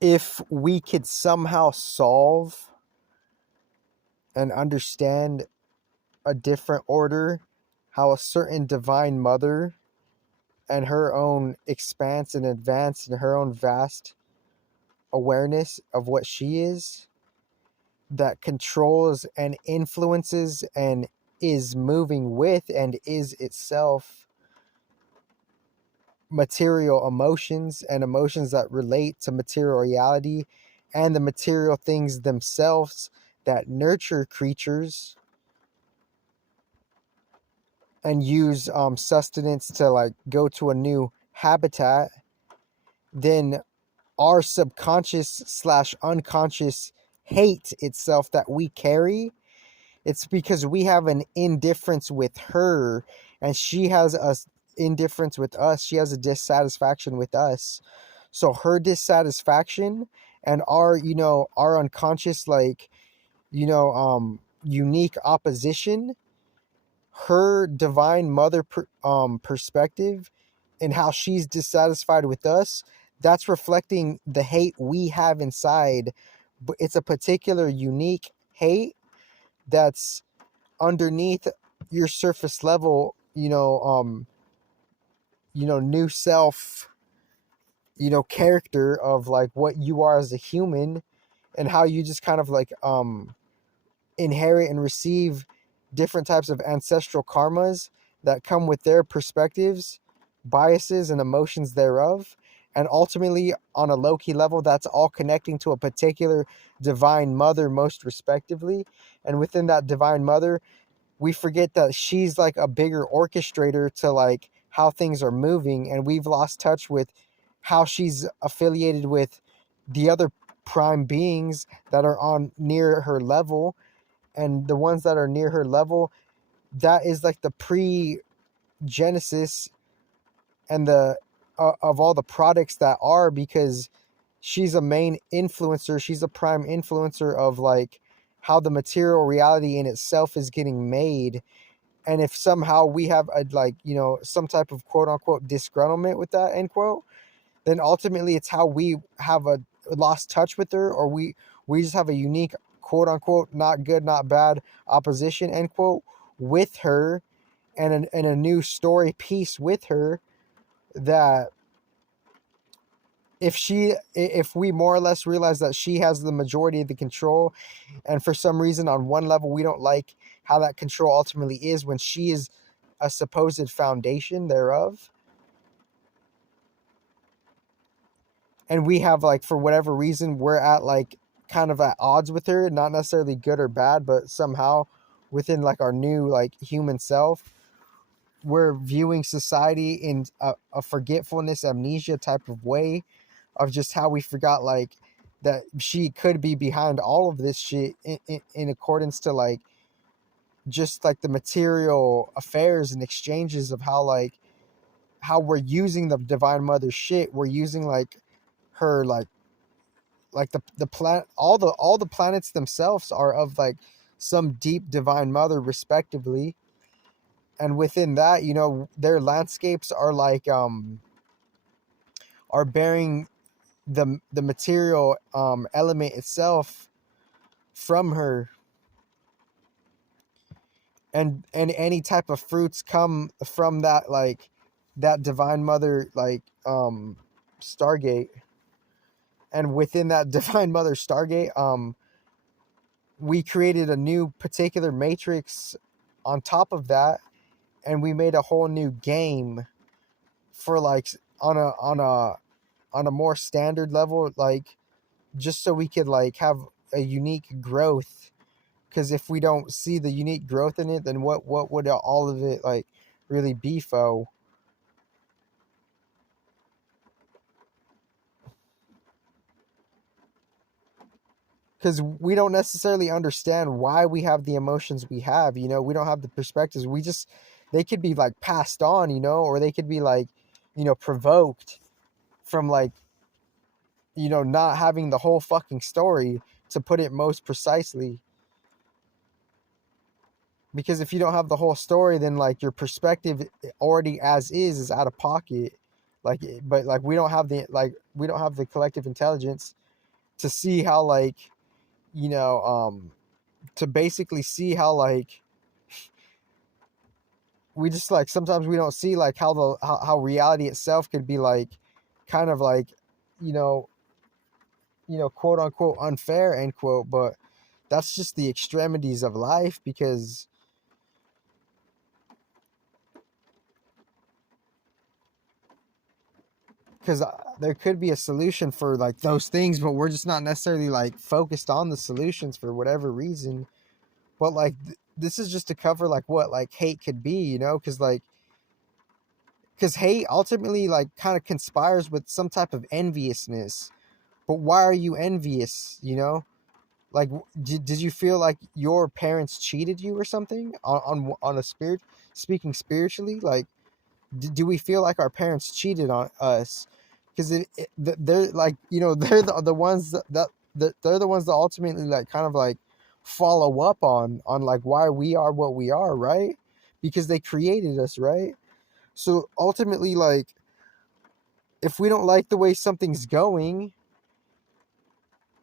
if we could somehow solve and understand a different order, how a certain divine mother and her own expanse and advance and her own vast awareness of what she is, that controls and influences and is moving with and is itself material emotions and emotions that relate to material reality and the material things themselves that nurture creatures and use sustenance to like go to a new habitat, then our subconscious slash unconscious hate itself that we carry, it's because we have an indifference with her and she has a indifference with us. She has a dissatisfaction with us. So her dissatisfaction and our, our unconscious, like, unique opposition, her divine mother perspective and how she's dissatisfied with us, that's reflecting the hate we have inside. But it's a particular unique hate that's underneath your surface level, new self, character of like what you are as a human and how you just kind of like inherit and receive different types of ancestral karmas that come with their perspectives, biases, and emotions thereof. And ultimately, on a low key level, that's all connecting to a particular divine mother, most respectively. And within that divine mother, we forget that she's like a bigger orchestrator to like how things are moving. And we've lost touch with how she's affiliated with the other prime beings that are on near her level, and the ones that are near her level, that is like the pre-genesis and the of all the products that are, because she's a main influencer, she's a prime influencer of like how the material reality in itself is getting made. And if somehow we have a like, some type of quote unquote disgruntlement with that end quote, then ultimately it's how we have a lost touch with her, or we just have a unique quote unquote not good not bad opposition end quote with her, and a new story piece with her, that if we more or less realize that she has the majority of the control, and for some reason on one level we don't like how that control ultimately is when she is a supposed foundation thereof, and we have like for whatever reason we're at like kind of at odds with her, not necessarily good or bad, but somehow within like our new like human self, we're viewing society in a forgetfulness amnesia type of way, of just how we forgot like that she could be behind all of this shit in accordance to like just like the material affairs and exchanges of how like how we're using the divine mother shit. We're using like her like the planet, all the planets themselves are of like some deep divine mother respectively, and within that, their landscapes are like are bearing the material element itself from her, and any type of fruits come from that like that divine mother like stargate. And within that divine mother stargate, we created a new particular matrix on top of that, and we made a whole new game for like on a more standard level, like just so we could like have a unique growth. Because if we don't see the unique growth in it, then what would all of it like really be for? Because we don't necessarily understand why we have the emotions we have. We don't have the perspectives. We just, they could be like passed on, or they could be like, provoked from like, not having the whole fucking story, to put it most precisely. Because if you don't have the whole story, then like your perspective already as is out of pocket. Like, but like we don't have the collective intelligence to see how like, you know, to basically see how like we just like sometimes we don't see like how how reality itself could be like kind of like, you know, quote unquote unfair end quote, but that's just the extremities of life because there could be a solution for like those things, but we're just not necessarily like focused on the solutions for whatever reason. But like this is just to cover like what like hate could be, you know, because hate ultimately like kind of conspires with some type of enviousness. But why are you envious, you know? Like did you feel like your parents cheated you or something on a spirit, speaking spiritually? Like do we feel like our parents cheated on us? Because they're like, you know, they're the ones that they're the ones that ultimately like kind of like follow up on like why we are what we are, right? Because they created us, right? So ultimately, like, if we don't like the way something's going,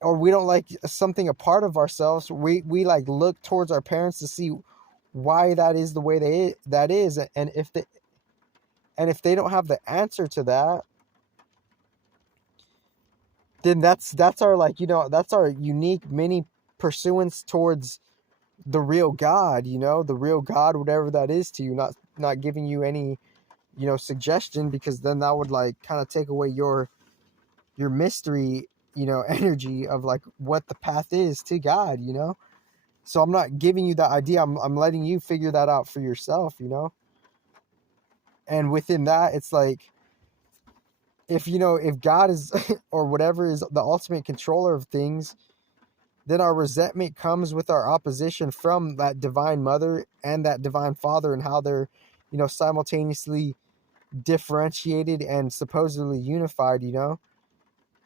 or we don't like something a part of ourselves, we like look towards our parents to see why that is the way that is, and if they don't have the answer to that, then that's our like, you know, that's our unique mini pursuance towards the real God, you know, the real God, whatever that is to you, not giving you any, you know, suggestion, because then that would like kind of take away your mystery, you know, energy of like what the path is to God, you know. So I'm not giving you that idea. I'm letting you figure that out for yourself, you know. And within that, it's like, if you know, if God is or whatever is the ultimate controller of things, then our resentment comes with our opposition from that divine mother and that divine father, and how they're, you know, simultaneously differentiated and supposedly unified, you know.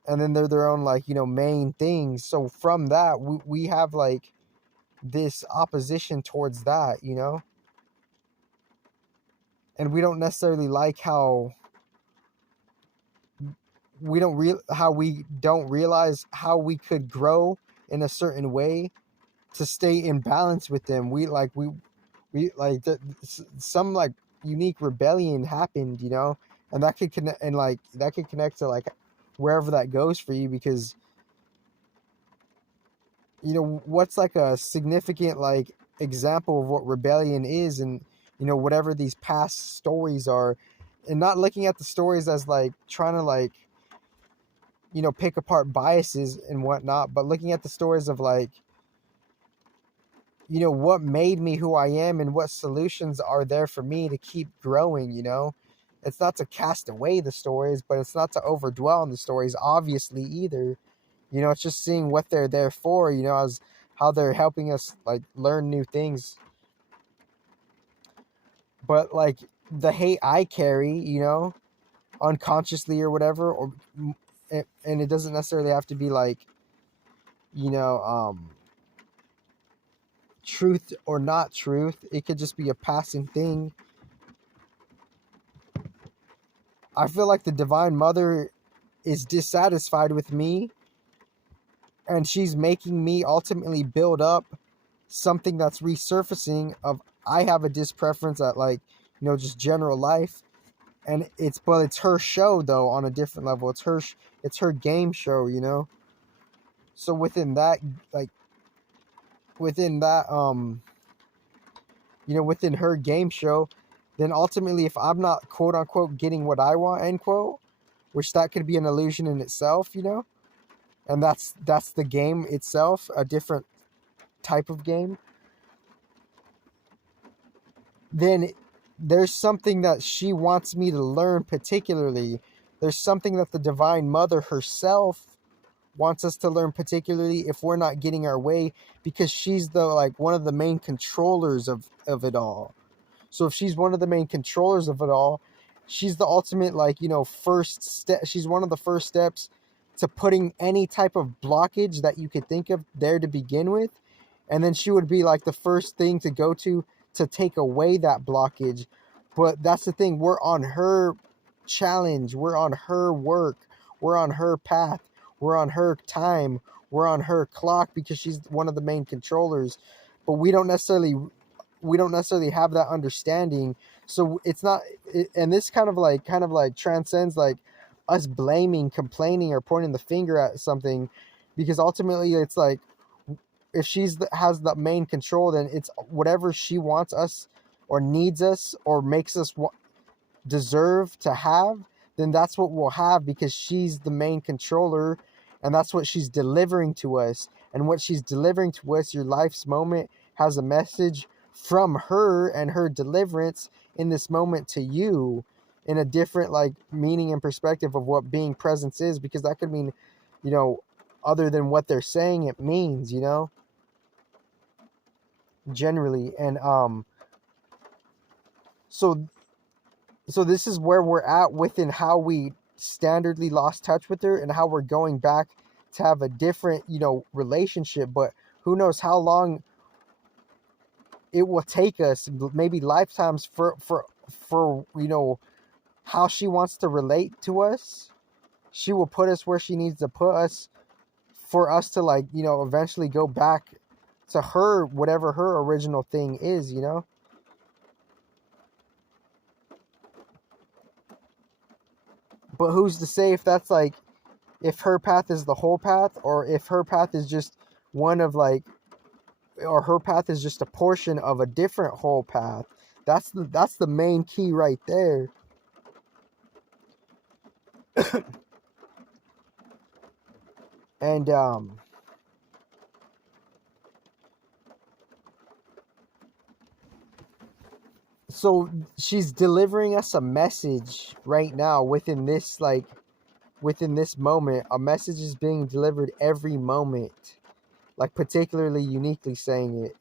And then they're their own like, you know, main things. So from that, we have like this opposition towards that, you know. And we don't necessarily like how we don't realize how we could grow in a certain way to stay in balance with them. We like some like unique rebellion happened, you know. And that could connect, and like that could connect to like wherever that goes for you, because you know what's like a significant like example of what rebellion is, and you know whatever these past stories are, and not looking at the stories as like trying to like, you know, pick apart biases and whatnot, but looking at the stories of like, you know, what made me who I am and what solutions are there for me to keep growing, you know. It's not to cast away the stories, but it's not to overdwell on the stories obviously either. You know, it's just seeing what they're there for, you know, as how they're helping us like learn new things. But like the hate I carry, you know, unconsciously or whatever, or and it doesn't necessarily have to be like, you know, truth or not truth. It could just be a passing thing. I feel like the divine mother is dissatisfied with me, and she's making me ultimately build up something that's resurfacing of, I have a dispreference at like, you know, just general life. And it's her show though on a different level. It's her game show, you know. So within that, like within that you know, within her game show, then ultimately if I'm not quote unquote getting what I want end quote, which that could be an illusion in itself, you know. And that's the game itself, a different type of game. Then there's something that she wants me to learn particularly. There's something that the divine mother herself wants us to learn particularly if we're not getting our way, because she's the like one of the main controllers of it all. So if she's one of the main controllers of it all, she's the ultimate like, you know, first step. She's one of the first steps to putting any type of blockage that you could think of there to begin with. And then she would be like the first thing to go to take away that blockage. But that's the thing, we're on her challenge, we're on her work, we're on her path. we're on her time, we're on her clock because she's one of the main controllers, but we don't necessarily have that understanding. So it's not and this kind of like transcends like us blaming, complaining, or pointing the finger at something, because ultimately it's like if has the main control, then it's whatever she wants us or needs us or makes us deserve to have, then that's what we'll have, because she's the main controller and that's what she's delivering to us. And what she's delivering to us, your life's moment, has a message from her and her deliverance in this moment to you, in a different like meaning and perspective of what being presence is, because that could mean, other than what they're saying it means, generally. And so so this is where we're at within how we standardly lost touch with her and how we're going back to have a different, relationship. But who knows how long it will take us, maybe lifetimes, for how she wants to relate to us. She will put us where she needs to put us for us to like, eventually go back to her, whatever her original thing is. But who's to say if that's like, if her path is the whole path, or if her path is just one of like, or her path is just a portion of a different whole path. That's the main key right there. And so she's delivering us a message right now within this moment. A message is being delivered every moment, like particularly uniquely saying it.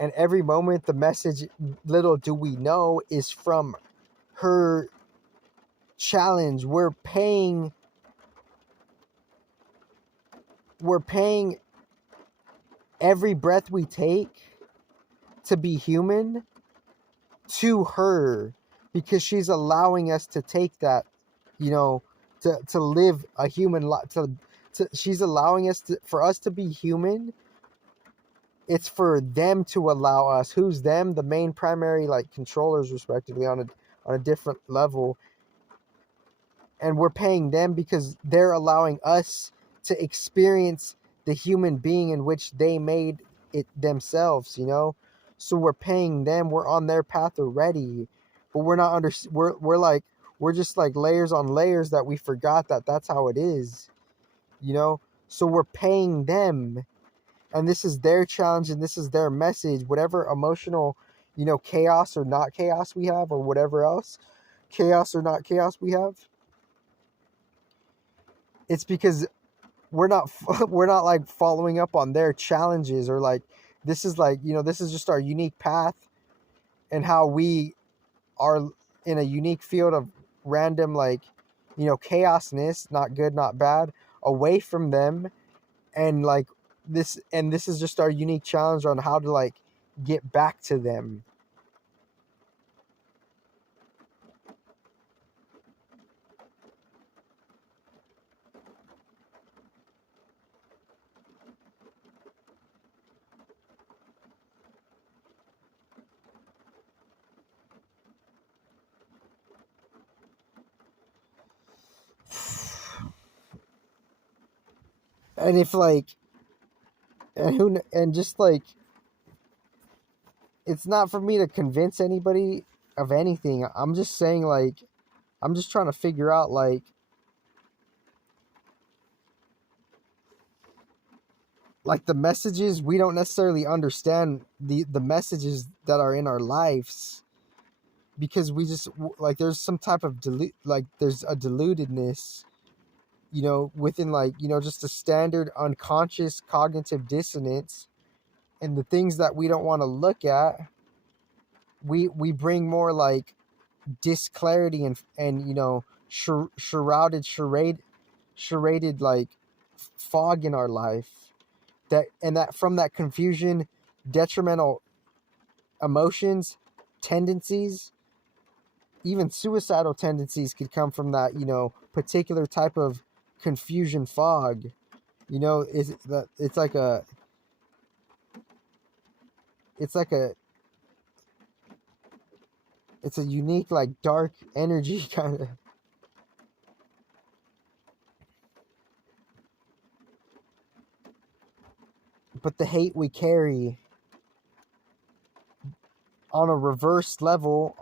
And every moment the message, little do we know, is from her challenge. We're paying every breath we take to be human to her, because she's allowing us to take that, to live a human life. She's allowing us for us to be human. It's for them to allow us. Who's them? The main primary like controllers, respectively, on a different level. And we're paying them because they're allowing us to experience the human being in which they made it themselves. So we're paying them, we're on their path already, but we're not we're just like layers on layers that we forgot that that's how it is. So we're paying them, and this is their challenge and this is their message. Whatever emotional, chaos or not chaos we have, or whatever else chaos or not chaos we have, it's because we're not we're not like following up on their challenges, or like this is like, this is just our unique path and how we are in a unique field of random, like, chaosness, not good, not bad, away from them. And like this is just our unique challenge on how to like get back to them. And if like, and just like, it's not for me to convince anybody of anything. I'm just saying, like, I'm just trying to figure out like the messages. We don't necessarily understand the messages that are in our lives, because we just like, there's some type of there's a dilutedness, within like, just a standard unconscious cognitive dissonance. And the things that we don't want to look at, we bring more like disclarity and charaded like fog in our life, that from that confusion, detrimental emotions, tendencies, even suicidal tendencies could come from that, particular type of confusion fog. You know, is that it's like a it's like a it's a unique like dark energy kind of. But the hate we carry on a reverse level,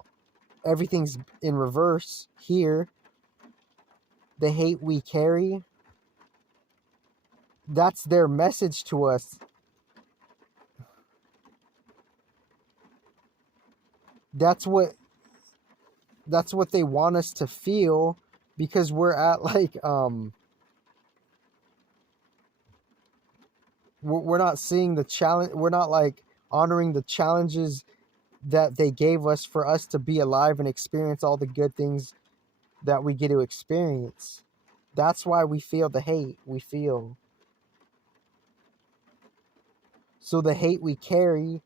everything's in reverse here. The hate we carry, that's their message to us. That's what they want us to feel, because we're at like we're not seeing the challenge, we're not like honoring the challenges that they gave us for us to be alive and experience all the good things that we get to experience. That's why we feel the hate we feel. So the hate we carry,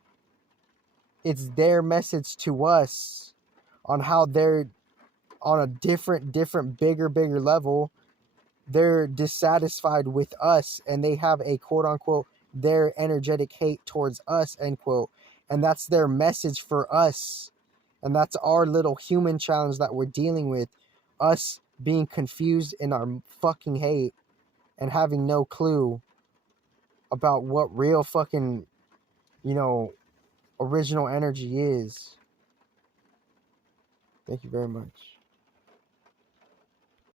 it's their message to us on how they're on a different bigger level. They're dissatisfied with us, and they have a quote unquote their energetic hate towards us, end quote. And that's their message for us. And that's our little human challenge that we're dealing with. Us being confused in our fucking hate and having no clue about what real fucking, you know, original energy is. Thank you very much.